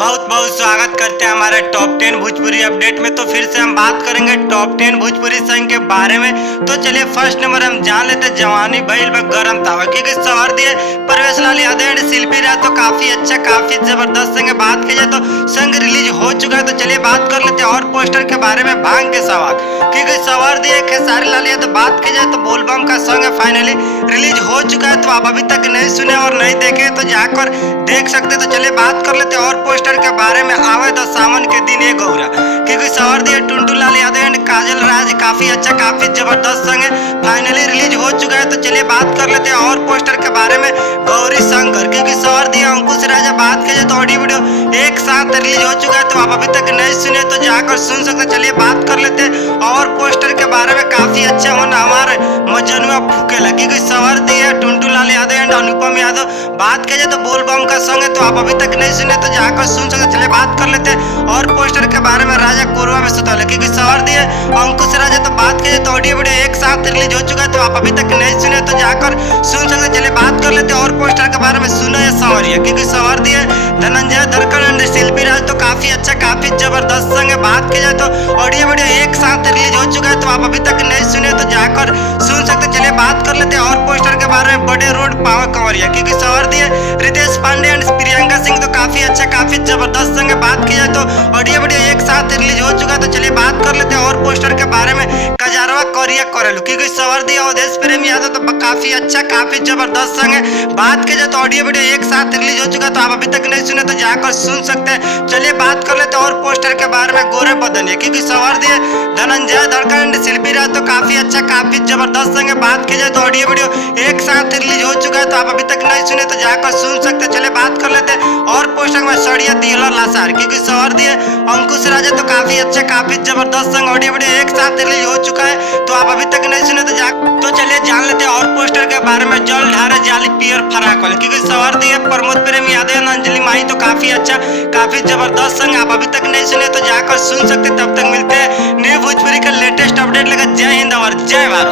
बहुत बहुत स्वागत करते हैं हमारे टॉप 10 भोजपुरी अपडेट में। तो फिर से हम बात करेंगे टॉप 10 भोजपुरी सॉन्ग के बारे में। तो चलिए फर्स्ट नंबर हम जान लेते हैं जवानी भइल बा गरम तावा, क्योंकि सवार दिए परवेश लाल यादव एंड शिल्पी राज। तो काफी अच्छा काफी जबरदस्त संग बात की जाए तो संग रिलीज हो चुका है। तो चलिए बात कर लेते हैं और पोस्टर के बारे में भांग के सवार, क्योंकि सवार दिए खेसारी लाल यादव। बात की जाए तो बोलबम का सॉन्ग फाइनली रिलीज हो चुका है। तो आप अभी तक नहीं सुने और नहीं देखे तो जाकर देख सकते। तो चलिए बात कर लेते हैं और पोस्टर के बारे में। आवे तो सावन के दिन ये गौरा, क्योंकि सवार दिए टुंटू लाल यादव एंड काजल राज। काफी अच्छा काफी जबरदस्त सॉन्ग है, फाइनली रिलीज हो चुका है। तो चलिए बात कर लेते हैं और पोस्टर के बारे में। गौरी शंकर, क्योंकि सवार दिए अंकुश राजा। बात की जाए तो ऑडियो वीडियो एक साथ रिलीज हो चुका है। तो आप अभी तक नहीं सुने तो जाकर सुन सकते। चलिए बात कर लेते हैं और पोस्टर के बारे में। काफी अच्छा होना हमारे मजनुआ फूकेला, क्योंकि सवार दिए टुंटू लाल यादव एंड अनुपम यादव। बात की जाए तो बोलबम का सॉन्ग है। तो आप अभी तक नहीं सुने तो जाकर सुन सकते। चलिए बात कर लेते हैं और पोस्टर के बारे में। राजा कोरवा में सुतल, क्योंकि सवार दिए अंकुश राजा। तो बात की जाए तो ऑडियो वीडियो एक साथ रिलीज हो चुका है। तो आप अभी तक नहीं सुने तो जाकर सुन सकते। चलिए बात कर लेते हैं और पोस्टर के बारे में। सुनो ये सवारिया, क्योंकि सवार दिए धनंजय धड़कन एंड शिल्पी राज। तो काफी अच्छा काफी जबरदस्त सॉन्ग है। बात की जाए तो ऑडियो वीडियो एक साथ रिलीज हो चुका है। तो आप अभी तक नहीं सुने तो जाकर सुन सकते। चलिए बात कर लेते हैं और पोस्टर के बारे में। बड़े रोड पावर कंवरिया, क्योंकि सवार दिए रितेश पांडे एंड प्रियंका सिंह। तो काफी अच्छा काफी जबरदस्त सॉन्ग है। बात की जाए तो ऑडियो वीडियो एक साथ रिलीज हो चुका है। तो चलिए बात कर लेते हैं और पोस्टर के बारे में। कजारवा करिया करेलू, क्योंकि सवार दिया अवधेश प्रेम यादव। तो काफी अच्छा काफी जबरदस्त सॉन्ग है। बात की जाए तो ऑडियो वीडियो एक साथ रिलीज हो चुका है। तो आप अभी तक नहीं सुने तो जाकर सुन सकते हैं। चलिए बात कर लेते हैं और पोस्टर के बारे में। गोरे बदनिया, क्योंकि सवार दिए धनंजय धड़कन एंड शिल्पी राज। तो काफी अच्छा काफी जबरदस्त सॉन्ग है। बात की जाए तो ऑडियो वीडियो एक साथ रिलीज हो चुका है। तो आप अभी तक नहीं सुने तो जाकर सुन सकते। चलिए बात कर लेते हैं और पोस्टर में। सड़िया दिहला लासार, क्योंकि सवार दिए अंकुश राजा। तो काफी अच्छा काफी जबरदस्त सॉन्ग ऑडियो वीडियो एक साथ रिलीज हो चुका है। तो आप अभी तक नहीं सुने तो चलिए जान लेते हैं और पोस्टर के बारे में। जल ढारे जाली पियर फराक वाले, क्योंकि सवार दिए प्रमोद प्रेम यादव अंजलि माही। तो काफी अच्छा काफी जबरदस्त सॉन्ग आप अभी तक नहीं सुने तो जाकर सुन सकते। तब तक मिलते हैं न्यू भोजपुरी का लेटेस्ट अपडेट लेकर। जय हिंद और जय भारत।